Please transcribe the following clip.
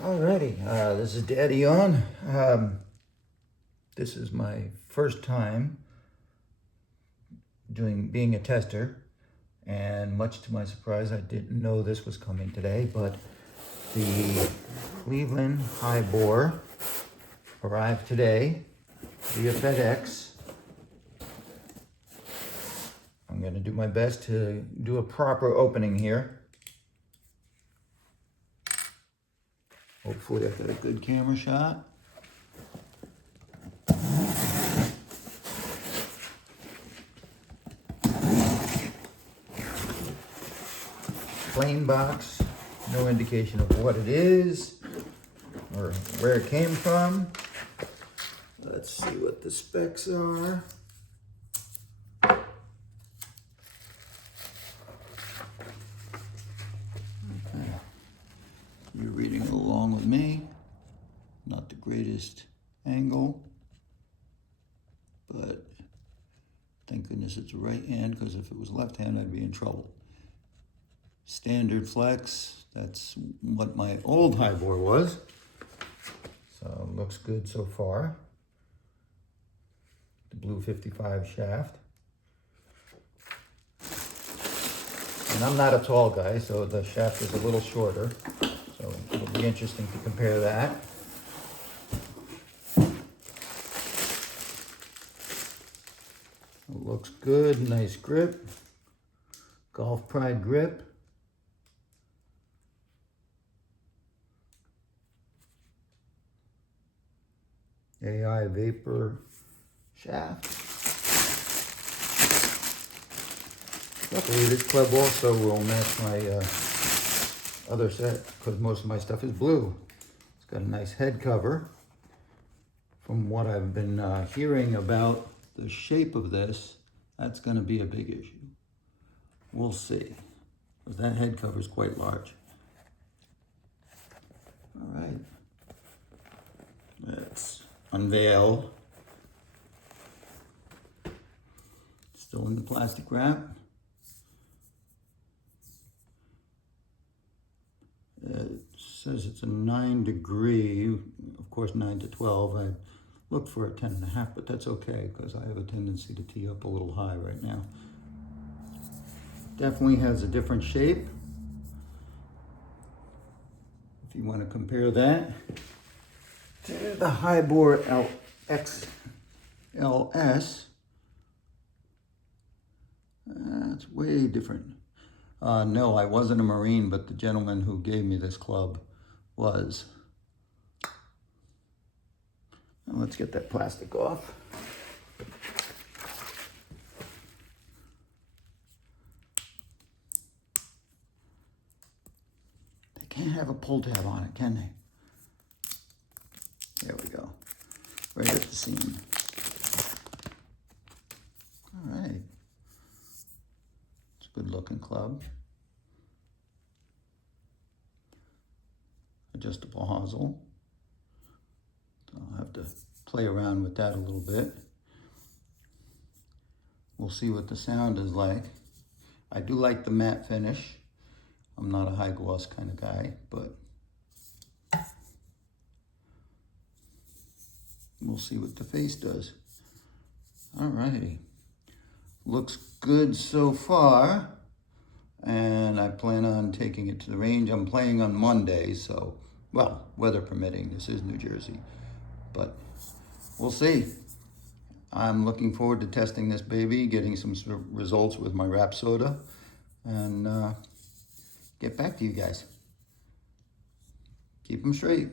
Alrighty, this is Daddy on. This is my first time being a tester, and much to my surprise, I didn't know this was coming today, but the Cleveland HiBore arrived today via FedEx. I'm going to do my best to do a proper opening here. Hopefully I've got a good camera shot. Plain box, no indication of what it is or where it came from. Let's see what the specs are. You're reading along with me. Not the greatest angle, but thank goodness it's right hand, because if it was left hand, I'd be in trouble. Standard flex, that's what my old HiBore was. So looks good so far. The blue 55 shaft. And I'm not a tall guy, so the shaft is a little shorter. So it'll be interesting to compare that. It looks good, nice grip. Golf Pride grip. AI vapor shaft. Luckily this club also will match my other set, because most of my stuff is blue. It's got a nice head cover. From what I've been hearing about the shape of this, that's going to be a big issue. We'll see, because that head cover is quite large. All right, let's unveil. Still in the plastic wrap. It says it's a 9 degree, of course 9 to 12. I looked for a 10.5, but that's okay, because I have a tendency to tee up a little high right now. Definitely has a different shape. If you want to compare that to the HiBore XLS, that's way different. No, I wasn't a Marine, but the gentleman who gave me this club was. Now let's get that plastic off. They can't have a pull tab on it, can they? There we go. Right at the seam. All right. It's a good looking club. Adjustable hosel. So I'll have to play around with that a little bit. We'll see what the sound is like. I do like the matte finish. I'm not a high gloss kind of guy, but we'll see what the face does. All righty. Looks good so far. And I plan on taking it to the range. I'm playing on Monday, so, well, weather permitting. This is New Jersey, but we'll see. I'm looking forward to testing this baby, getting some results with my wrap soda, and get back to you guys. Keep them straight.